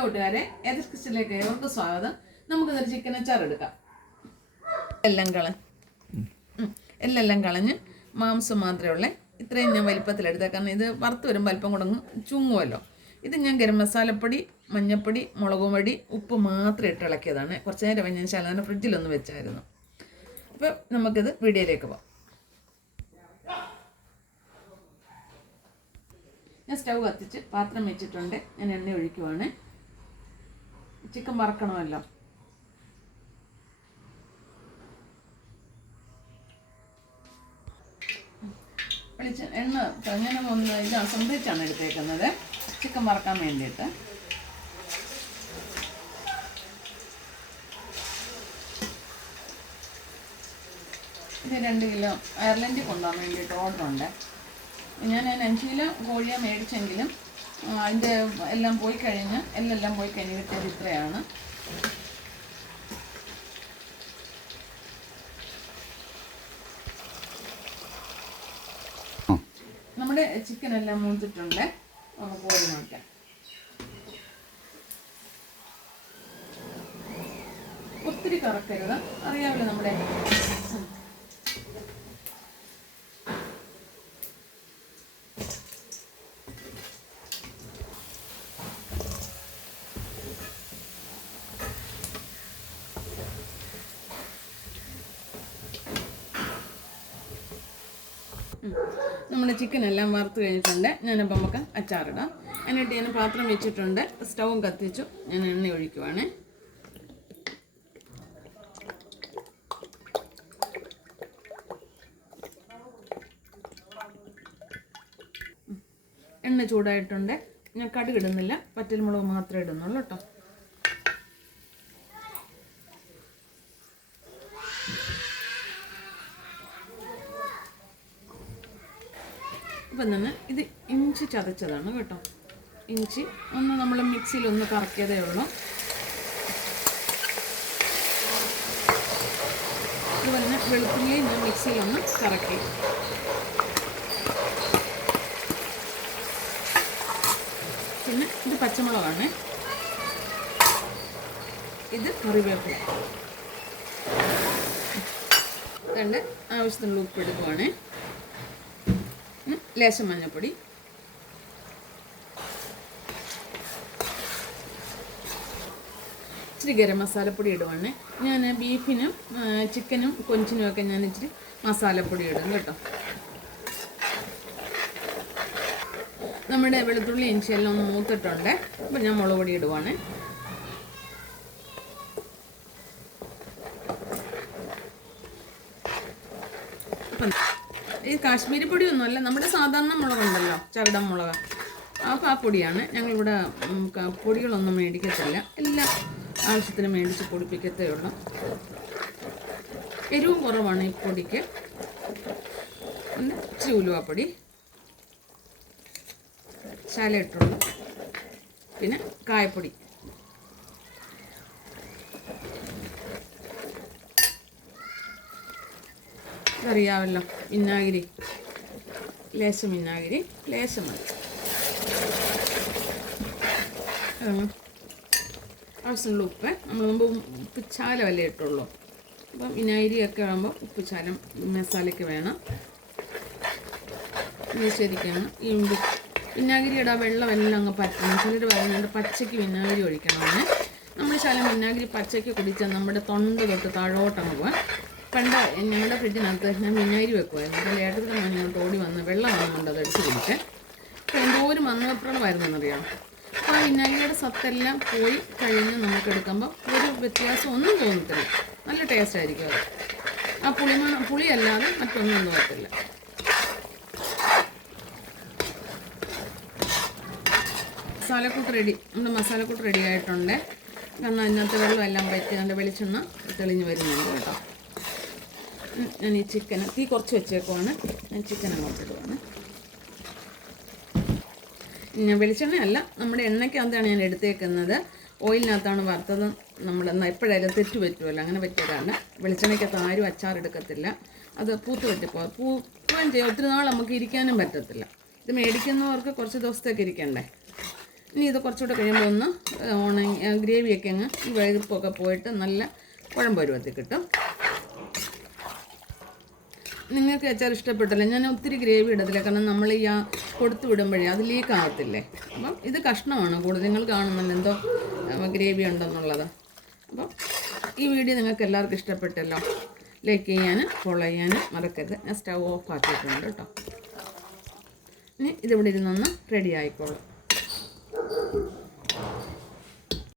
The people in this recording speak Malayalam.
കൂട്ടുകാരെ ഏത് കിച്ചണിലേക്ക് ഏവർക്കും സ്വാഗതം. നമുക്കിതൊരു ചിക്കൻ അച്ചാർ എടുക്കാം. എല്ലാം കളഞ്ഞ് മാംസം മാത്രമേ ഉള്ളേ. ഇത്രയും ഞാൻ വലിപ്പത്തിലെടുത്താൽ, കാരണം ഇത് വറുത്ത് വരുമ്പോൾ അല്പം കൂടെ ചുങ്ങുമല്ലോ. ഇത് ഞാൻ ഗരം മസാലപ്പൊടി, മഞ്ഞൾപ്പൊടി, മുളക് പൊടി, ഉപ്പ് മാത്രം ഇട്ട് ഇളക്കിയതാണ്. കുറച്ച് നേരം ഞാൻ ശാലന ഫ്രിഡ്ജിലൊന്ന് വെച്ചായിരുന്നു. അപ്പം നമുക്കിത് വീഡിയോയിലേക്ക് പോകാം. ഞാൻ സ്റ്റൗ കത്തിച്ച് പാത്രം വെച്ചിട്ടുണ്ട്. ഞാൻ എണ്ണ ഒഴിക്കുവാണ്. ചിക്കൻ വറക്കണമല്ലോ. എണ്ണ ഞാൻ ഇത് സംഭരിച്ചാണ് എടുത്തേക്കുന്നത് ചിക്കൻ വറക്കാൻ വേണ്ടിയിട്ട്. ഇത് 2 കിലോ അയർലൻഡിൽ കൊണ്ടുപോകാൻ വേണ്ടിയിട്ട് ഓർഡറുണ്ട്. ഞാൻ 5 കിലോ കോഴിയെ മേടിച്ചെങ്കിലും അതിൻ്റെ എല്ലാം പോയി കഴിഞ്ഞ് കിട്ടിയത് ഇത്രയാണ്. നമ്മുടെ ചിക്കൻ എല്ലാം മൂത്തിട്ടുണ്ട്. നമുക്ക് കോഴി നോക്കാം. ഒത്തിരി കറക്കരുത്, അറിയാമല്ലോ നമ്മുടെ നമ്മുടെ ചിക്കൻ എല്ലാം വറുത്ത് കഴിഞ്ഞിട്ടുണ്ട്. ഞാനിപ്പോൾ നമുക്ക് അച്ചാറിടാം. എന്നിട്ട് ഞാൻ പാത്രം വെച്ചിട്ടുണ്ട്. സ്റ്റൗവും കത്തിച്ചു. ഞാൻ എണ്ണ ഒഴിക്കുവാണ്. എണ്ണ ചൂടായിട്ടുണ്ട്. ഞാൻ കടുക് ഇടുന്നില്ല, വറ്റൽമുളക് മാത്രമേ ഇടുന്നുള്ളൂ കേട്ടോ. അപ്പം തന്നെ ഇത് ഇഞ്ചി ചതച്ചതാണ് കേട്ടോ. ഇഞ്ചി ഒന്ന് നമ്മൾ മിക്സിയിലൊന്ന് കറക്കിയതേ ഉള്ളൂ. അതുപോലെ തന്നെ വെളുത്തുള്ളി ഞാൻ മിക്സിയിലൊന്ന് കറക്കി. പിന്നെ ഇത് പച്ചമുളകാണ്. ഇത് കറിവേപ്പില. രണ്ട് ആവശ്യത്തിനുള്ള ഉപ്പ് എടുക്കുവാണ്. ലേശം മഞ്ഞൾപ്പൊടി, ഇച്ചിരി ഗരം മസാലപ്പൊടി ഇടുവാണ്. ഞാൻ ബീഫിനും ചിക്കനും കൊഞ്ചിനും ഒക്കെ ഞാൻ ഇച്ചിരി മസാലപ്പൊടി ഇടും കേട്ടോ. നമ്മുടെ വെളുത്തുള്ളി ഇഞ്ചിയെല്ലാം ഒന്ന് മൂത്തിട്ടുണ്ട്. അപ്പം ഞാൻ മുളക് പൊടി ഇടുവാണ്. ഈ കാശ്മീരി പൊടിയൊന്നുമല്ല, നമ്മുടെ സാധാരണ മുളകുണ്ടല്ലോ, ചകിടം മുളക്, അപ്പോൾ ആ പൊടിയാണ്. ഞങ്ങളിവിടെ പൊടികളൊന്നും മേടിക്കത്തില്ല, എല്ലാം ആവശ്യത്തിന് മേടിച്ച് പൊടിപ്പിക്കത്തേ ഉള്ളൂ. എരിവും കുറവാണ് ഈ പൊടിക്ക്. പിന്നെ ഇച്ചിരി ഉലുവാപ്പൊടി ശാല ഇട്ടുള്ളൂ. പിന്നെ കായപ്പൊടി, അറിയാമല്ലോ, വിനാഗിരി, ലേശം വിനാഗിരി, ലേശം മതി. ആവശ്യമുള്ള ഉപ്പ്. നമ്മൾ മുമ്പ് ഉപ്പുചാലമല്ലേ ഇട്ടുള്ളൂ. അപ്പം വിനാഗിരിയൊക്കെ ആകുമ്പോൾ ഉപ്പുചാലം മസാലയ്ക്ക് വേണം. ശരിക്കാണ് ഈ വിനാഗിരി ഇടാൻ വെള്ളമെല്ലാം അങ്ങ് പറ്റണം. ചിലർ പറയുന്നുണ്ട് പച്ചയ്ക്ക് വിനാഗിരി ഒഴിക്കണമെന്ന്. നമ്മൾ ശാലം വിനാഗിരി പച്ചയ്ക്ക് കുടിച്ചാൽ നമ്മുടെ തൊണ്ട തൊട്ട് താഴോട്ടങ്ങ് പോകാൻ. പണ്ട് ഞങ്ങളുടെ ഫ്രിഡ്ജിനകത്ത് ഞാൻ വിനാഗിരി വെക്കുമായിരുന്നു. അപ്പോൾ ഏട്ടത്തിൻ്റെ മോൻ ഇങ്ങോട്ട് ഓടി വന്ന് വെള്ളം വന്നുകൊണ്ട് അത് അടിച്ച് കുടിച്ച്. അപ്പോൾ എന്തോരം മണ്ണപ്രളമായിരുന്നെന്നറിയാം. അപ്പോൾ ആ വിനാഗിരിയുടെ സത്തെല്ലാം പോയി കഴിഞ്ഞ് നമുക്ക് എടുക്കുമ്പോൾ ഒരു വ്യത്യാസം ഒന്നും തോന്നത്തില്ല. നല്ല ടേസ്റ്റ് ആയിരിക്കും അത്. ആ പുളിയല്ലാതെ മറ്റൊന്നും തോന്നത്തില്ല. മസാലക്കൂട്ട് റെഡി. നമ്മുടെ മസാലക്കൂട്ട് റെഡി ആയിട്ടുണ്ട്. കാരണം അതിനകത്ത് വെള്ളം എല്ലാം പറ്റി അതിൻ്റെ വെളിച്ചെണ്ണ തെളിഞ്ഞ് വരുന്നുണ്ട് കേട്ടോ. ഞാൻ ഈ ചിക്കന് തീ കുറച്ച് വെച്ചേക്കുവാണ്. ഞാൻ ചിക്കൻ അങ്ങോട്ട് ഇടുവാണ്. വെളിച്ചെണ്ണയല്ല, നമ്മുടെ എണ്ണയ്ക്കകത്താണ് ഞാൻ എടുത്തേക്കുന്നത്. ഓയിലിനകത്താണ് വറുത്തത്. നമ്മൾ എപ്പോഴായാലും തെറ്റ് പറ്റുമല്ലോ, അങ്ങനെ പറ്റിയതല്ല. വെളിച്ചെണ്ണയ്ക്കകത്ത് ആരും അച്ചാറെടുക്കത്തില്ല. അത് പൂത്ത് പൂക്കുകയും ചെയ്യും. ഒത്തിരി നാൾ നമുക്ക് ഇരിക്കാനും പറ്റത്തില്ല. ഇത് മേടിക്കുന്നവർക്ക് കുറച്ച് ദിവസത്തേക്ക് ഇരിക്കണ്ടേ. ഇനി ഇത് കുറച്ചുകൂടെ കഴിയുമ്പോൾ ഒന്ന് ഗ്രേവിയൊക്കെ അങ്ങ് ഈ വഴുപ്പൊക്കെ പോയിട്ട് നല്ല കുഴമ്പ് പരുവത്തിൽ കിട്ടും. നിങ്ങൾക്ക് അച്ചാർ ഇഷ്ടപ്പെട്ടില്ല, ഞാൻ ഒത്തിരി ഗ്രേവി ഇടത്തില്ല, കാരണം നമ്മൾ ഈ കൊടുത്തു വിടുമ്പോഴേ അത് ലീക്ക് ആകത്തില്ലേ. അപ്പം ഇത് കഷ്ണമാണ് കൂടുതൽ, നിങ്ങൾ കാണുന്നല്ലോ എന്തോ ഗ്രേവി ഉണ്ടെന്നുള്ളത്. അപ്പം ഈ വീഡിയോ നിങ്ങൾക്ക് എല്ലാവർക്കും ഇഷ്ടപ്പെട്ടല്ലോ. ലൈക്ക് ചെയ്യാനും ഫോളോ ചെയ്യാനും മറക്കരുത്. ഞാൻ സ്റ്റവ് ഓഫ് ആക്കിയിട്ടുണ്ട് കേട്ടോ. ഇനി ഇതിവിടെ ഇരുന്നൊന്ന് റെഡി ആയിക്കോളും.